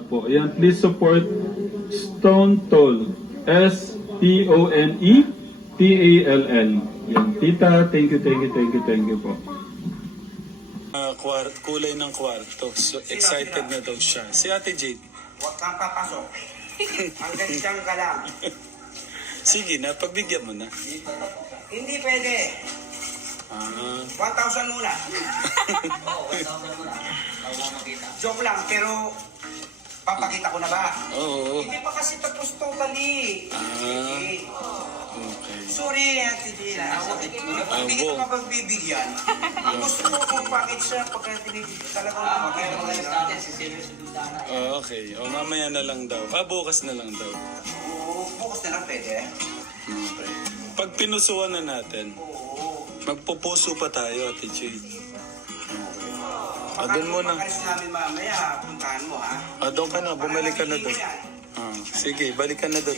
vlog po. Ayan, please support Stone Toll. STONETALL. Yan, tita, thank you po. Kulay ng kwarto. So, excited na daw siya. Si Ate Jade. Huwag kang papasok. Ang ganyan ka lang. Sige na, pagbigyan mo na. Hindi pwede. 1,000 muna. Joke lang, pero papakita ko na ba? Oo. Hindi pa kasi tapos totally. Okay. Sorry, Ate Dina. Hindi kita mapagbibigyan. Ang gusto ko kung bakit siya pagka talagang makita mo na. Okay. O, mamaya na lang daw. Bukas na lang daw. Oo, bukas na lang pwede. Okay. Pag pinusuan na natin, magpupuso pa tayo, Ate Jade. Baka Doon muna. pagkalis namin mamaya, puntahan mo ha. Doon ka na, bumalik ka na doon. Sige, balik ka na doon.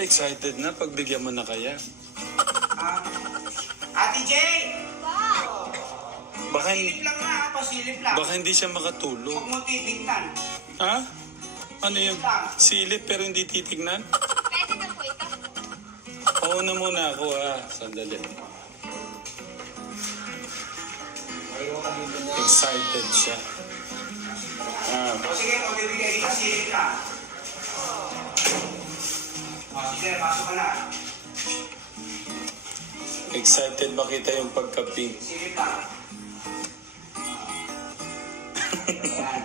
Excited na, pagbigyan mo na kaya. Ate Jay! Baka, Pasilip lang na, pasilip lang. baka hindi siya makatulog. Huwag mo titignan. Ha? Ano yung silip pero hindi titignan? Pwede na po ito. Oo na muna ako sandali. Excited siya. O sige, kung bibigay kita, silip lang. O sige, pasok ka na. Excited makita yung pagka-pink. Silip lang. Ayan.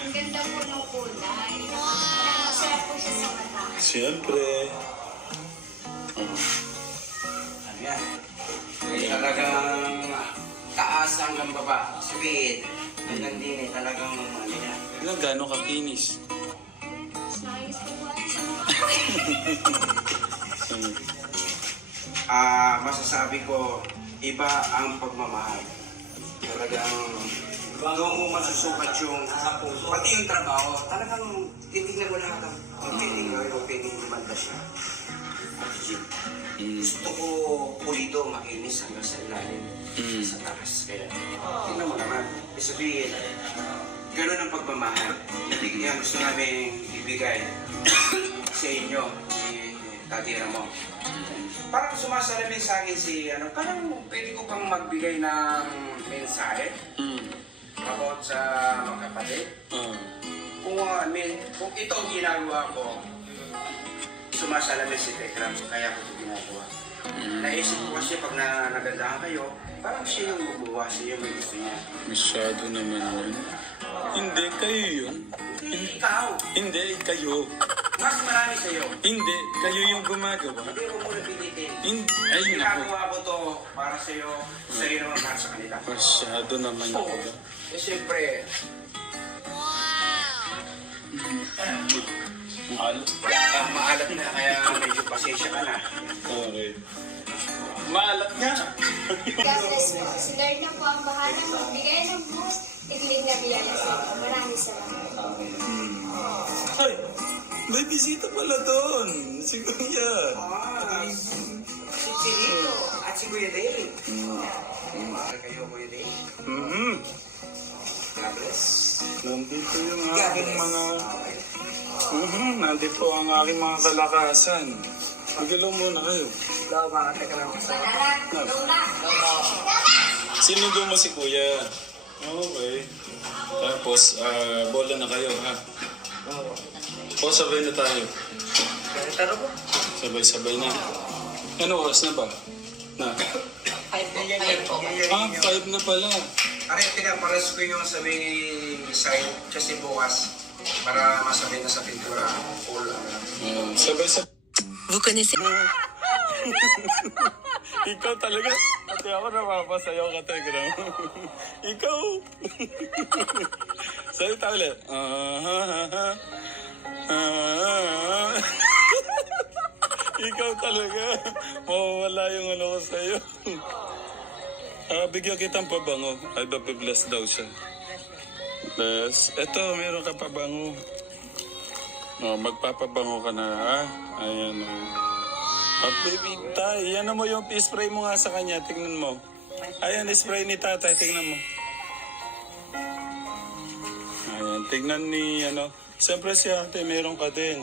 Ang ganda po ng kulay. Masaya po siya sa mata. Siyempre. Ano yan? Talagang taas hanggang baba. Sabihin, hanggang din talagang ano yan. Ano, gano'n kakinis? Nais ko po. Masasabi ko, iba ang pagmamahal. Talagang doon mo masusukat yung pati yung trabaho. Talagang titignan mo lahat ang opening lumanda siya. Gusto ko pulido, makinis hanggang sa ilalim, sa taas. Kaya tingnan mo naman, sabihin, gano'n ang pagmamahal. Yan gusto namin ibigay sa inyo, ni Tati Ramon. Parang sumasalamin sa akin si, parang pwede ko pang magbigay ng mensahe about sa mga kapatid. Kung ito ang ginagawa ko, sumasalamin si Tekram, kaya ko ito ginagawa. Naisip ko kasi pag nagandahan kayo, parang siya yung gumawa, siya yung may gusto niya. Masyado naman yun. Hindi, kayo yun. Hindi ikaw. Hindi, kayo. Mas marami sa'yo. Hindi, kayo yung gumagawa. Hindi mo muna pilitin. Ay, naku. Ginagawa ko to para sa'yo naman para sa kanila. Masyado naman Oo. ako. Eh, siyempre, maalat na, kaya medyo pasensya ka na. Okay. Maalat nga. God bless po. Si Lord na po ang bahalang magbigay ng buhos. Tiglig na biyaya sa inyo. Maraming salamat. Ay, may bisita pala doon. Si Kuya. Si Chirito at si Kuya Dave. Mahal kayo, Kuya Dave. God bless. Nandito yung God aking bless. mga... Nandito ang aking mga kalakasan. Magalaw muna kayo. Hello, mga teka lang. Sinundo mo si Kuya. Okay. Tapos, bola na kayo, ha? O, sabay na tayo. Taro po. Sabay-sabay na. Ano oras na ba? Na? 5 na pala. Aray, pinaparas ko yung sa may side kasi bukas para masabay na sa pintura. Full. Sabay-sabay. Vous connaissez Ikaw talaga. Pati ako napapasayaw ka, Tegram. Ikaw. Salita ulit. Ikaw talaga. Mawawala yung ano ko sa'yo. Bigyan kitang pabango. Ay, babibless daw siya. Bless. Eto, meron ka pabango. Magpapabango ka na, ha? Ayan, baby, tay, yan mo yung spray mo nga sa kanya. Tingnan mo. Ayan, spray ni tatay. Tingnan mo. Ayan, tignan ni ano. Siyempre si ate, meron ka din.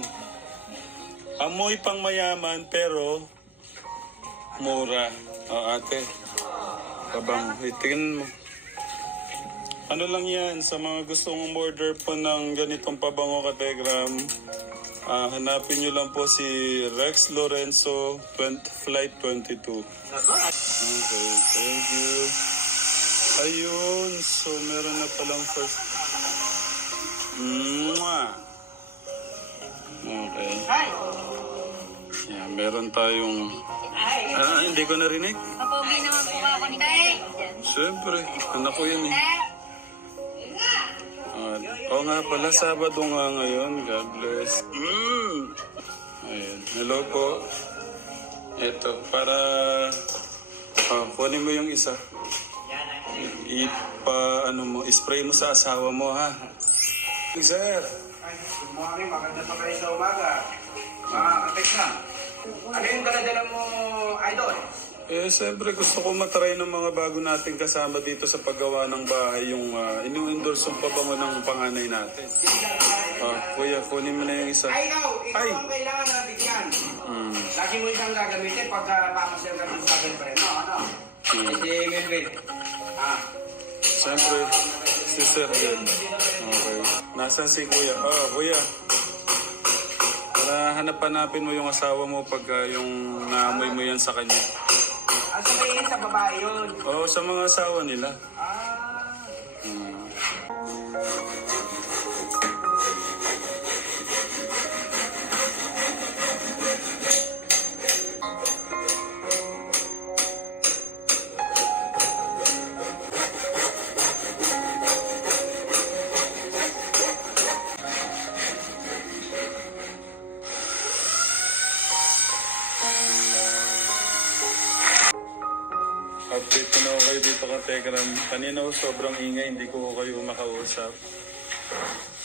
Amoy pang mayaman pero mura. O ate, pabango. Tingnan mo. Ano lang yan, sa mga gustong order po ng ganitong pabango ka Telegram, hanapin nyo lang po si Rex Lorenzo, Flight 22. Okay, thank you. Ayun, so meron na palang first. Mwah! Okay. Yan, meron tayong... hindi ko narinig. Papogi naman po ako ni Tay. Siyempre, anak ko yun eh. Oo nga pala, Sabado nga ngayon. God bless. Ayan. Hello po. Ito, para... kunin mo yung isa. Spray mo sa asawa mo, ha? Sir. Good morning, maganda pa kayo sa umaga. Ka-text na. Ano yung daladala mo, idol? Siyempre gusto ko matry ng mga bago nating kasama dito sa paggawa ng bahay, yung inu-endorse yung pabango ng panganay natin. Kuya, kunin mo na yung isa. Ikaw ang kailangan natin yan. Lagi mo isang gagamitin pagka pamasel ka dun sa girlfriend, no? Ano? Hindi, Melvin. Siyempre, si Sir yan. Okay. Nasaan si Kuya? Kuya. Para hanap-hanapin mo yung asawa mo pagka yung naamoy mo yan sa kanya. Sabihin sa babae yun. Oo, sa mga asawa nila. Update ko na ako kayo dito ka Telegram. Kanina ko sobrang ingay, hindi ko kayo makausap.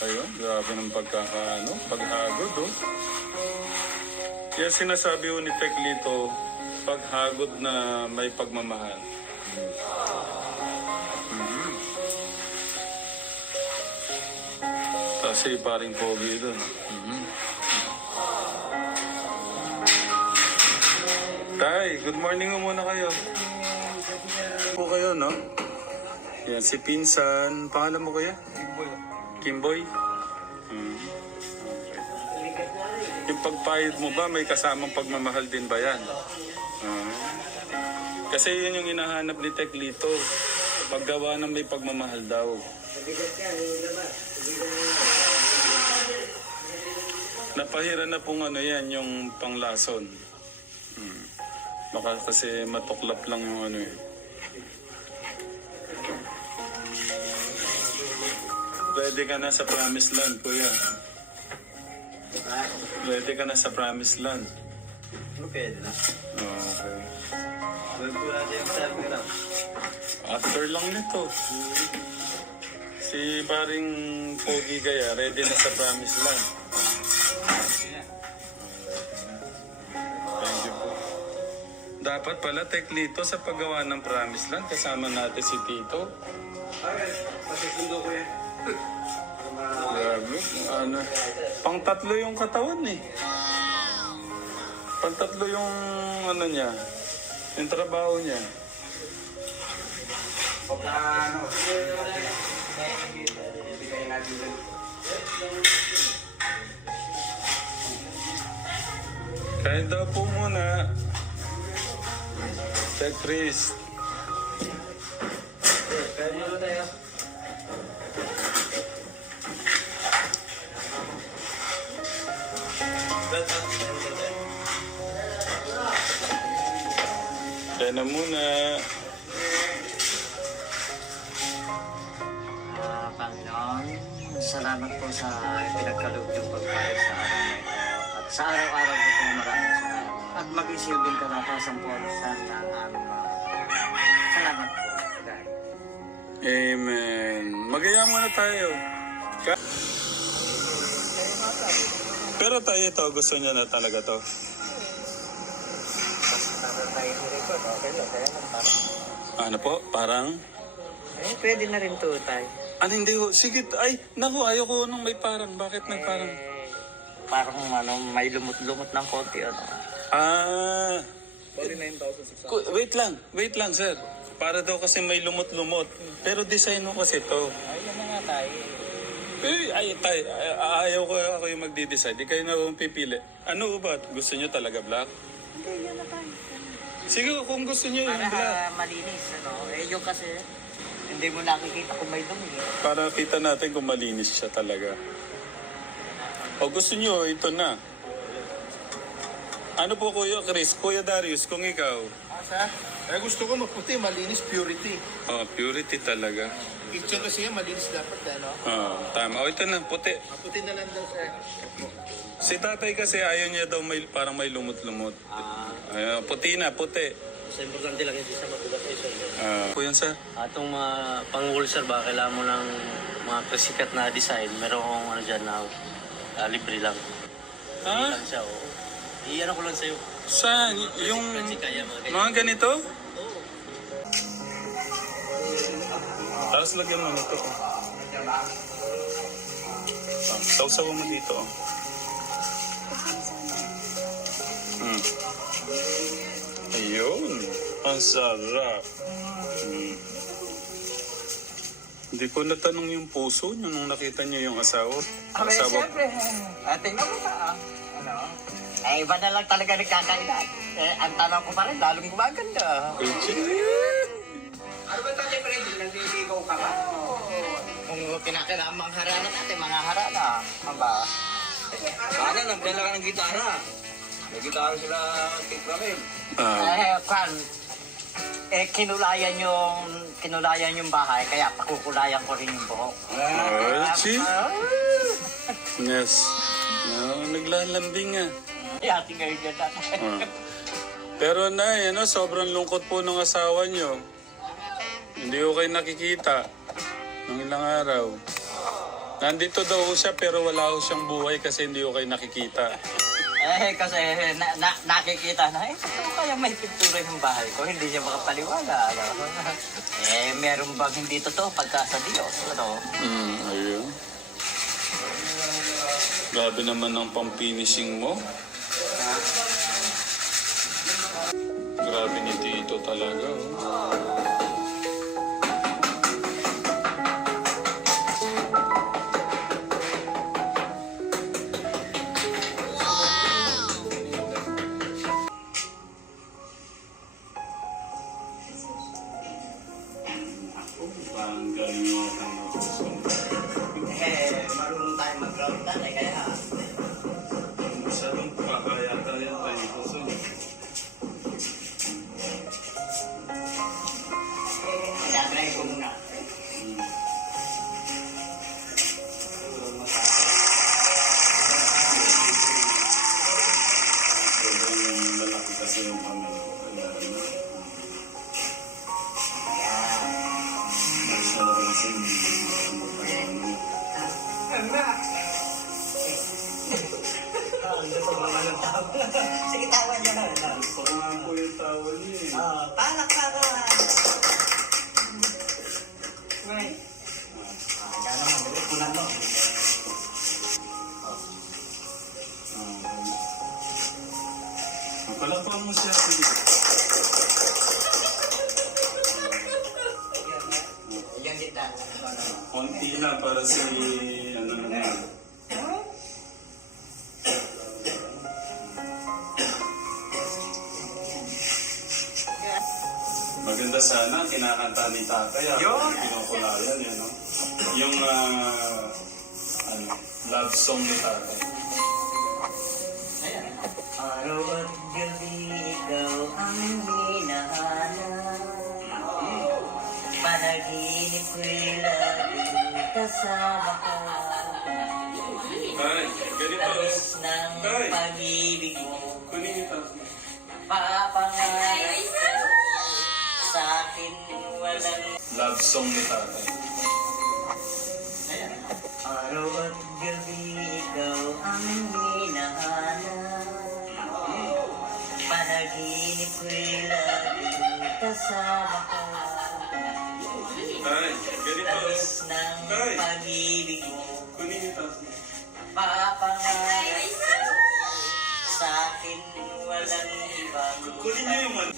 Ayun, grabe ng paghagod Kaya sinasabi ko ni Teklito, paghagod na may pagmamahal. Kasi paring pogi doon. Tay, good morning mo muna kayo. Po kayo, no? Yan, si Pinsan. Pangalan mo kuya? Kimboy. Kimboy? Okay. Yung pagpahid mo ba, may kasamang pagmamahal din ba yan? Kasi yun yung hinahanap ni Teklito. Paggawa ng may pagmamahal daw. Napahira na pong yan, yung panglason. Baka kasi matuklap lang yung Ready ka na sa promised land, kuya? Ready ka na sa promised land? Pwede na. Okay. Huwag po natin yung sabi lang. After lang nito. Si paring Pogi kaya, ready na sa promised land. Thank you po. Dapat pala, Teklito, sa paggawa ng promised land, kasama natin si Tito. Okay, pasisundo ko yan. Grabe. Pang-tatlo yung katawan eh. Pang-tatlo yung niya. Yung trabaho niya. Ibigay natin dun. Kain daw po muna. Tek Chris. Kaya muna tayo. Kaya na muna. Panginoon, salamat po sa pinagkaloob yung pagpapayag sa araw na ito. At sa araw-araw po po maraming salamat. At mag-isilbing karatasan po sa ng aming mga. Salamat po, God. Amen. Magaya muna tayo. Pero tayo ito, gusto niya na talaga to. Para tayo sa record, okay lang. Kaya lang parang. Ano po? Parang? Pwede na rin to tayo. Ano hindi ho? Sige, ay, naku, ayoko nung may parang. Bakit nagparang? Parang may lumot-lumot ng konti, ano. Ah. Wait lang, sir. Para daw kasi may lumot-lumot. Pero design mo kasi to. Ayun na nga tayo. Ayaw ko ako yung magdi-decide. Di kayo na akong pipili. Ano ba? Gusto nyo talaga black? Hindi, yun na tayo. Sige, kung gusto nyo yung black. Para malinis, ano. Eh, yung kasi, hindi mo nakikita kung may dumi. Para kita natin kung malinis siya talaga. O gusto nyo, ito na. Ano po Kuya Chris? Kuya Darius, kung ikaw? Asa? Eh, gusto ko maputi, malinis, purity. Oh, purity talaga. Kitchen kasi yan, malinis dapat, ano? Oh, tama. O ito na, puti. Maputi na lang daw, sir. Si tatay kasi ayaw niya daw parang may lumot-lumot. Puti na, puti. Sa importante lang yung sa matugas ay sir. Po yan, sir? Atong mga pang-wall sir ba, kailangan mo ng mga kasikat na design. Meron akong ano dyan na libre lang. Ha? Lang siya, oo. Iyan ko lang sa'yo. Saan? Yung Kaya mga ganyan. mga ganito? Tapos lagyan mo nito. Sausaw mo dito. Ayun. Ang sarap. Hindi ko natanong yung puso niyo nung nakita niyo yung asawa. Siyempre. Tingnan mo ka, ano. Eh, iba na lang talaga nagkakainan. Eh, ang tanong ko pa rin, lalong gumaganda. Ano ba tayo, Freddy? Nandiligaw ka ba? Kung kinakailangan mga harana natin, mga harana. Aba. Sana, nagdala ka ng gitara. May gitara sila Tip Ramil. Kinulayan yung bahay, kaya pakukulayan ko rin yung buhok. See? Yes. Naglalambing nga. Yating ngayon yan na. Pero na, sobrang lungkot po ng asawa niyo. Hindi ko kayo nakikita ng ilang araw. Nandito daw siya pero wala ko siyang buhay kasi hindi ko kayo nakikita. Kasi nakikita na, totoo kaya may pintura yung bahay ko, hindi niya makapaliwala. Meron bang hindi totoo pagka sa Diyos, ano? Ayun. Grabe naman ang pang-finishing mo. Grabe ni Tito talaga. Ang galing mo ng Marunong tayo mag-ground tatay, kaya masyadong pakayata yan tayo puso. try ko muna. Sobrang malaki kasi yung kami. Sige, tawa niya na. Parang po yung tawa niya eh. Palakpakan! Right. Kaya naman, punan mo. Palakpan mo siya. Sige. Yan kita. Konti lang para si ano naman. Maganda sana, kinakanta ni tatay. Yun! Kinukulayan yan, no? Yung, love song ni tatay. Araw at gabi ikaw ang hinahanap. Panaginip ko'y laging kasama ka. Ay, ganito. Talos ng Ay. pag-ibig mo. Kunin yung tatay. Papangarap sa'yo. Sa akin walang Love song ni tatay. araw at gabi ikaw ang hinahanap. Panaginip ko'y laging kasama ka. Ay, ganito. tamis ng Ay. pag-ibig mo. Kunin niyo to. Papangarap ko sa akin walang ibang Kunin niyo yung ano.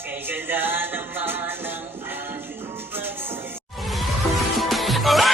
kay ganda naman ang aking pagsasabi. Alright!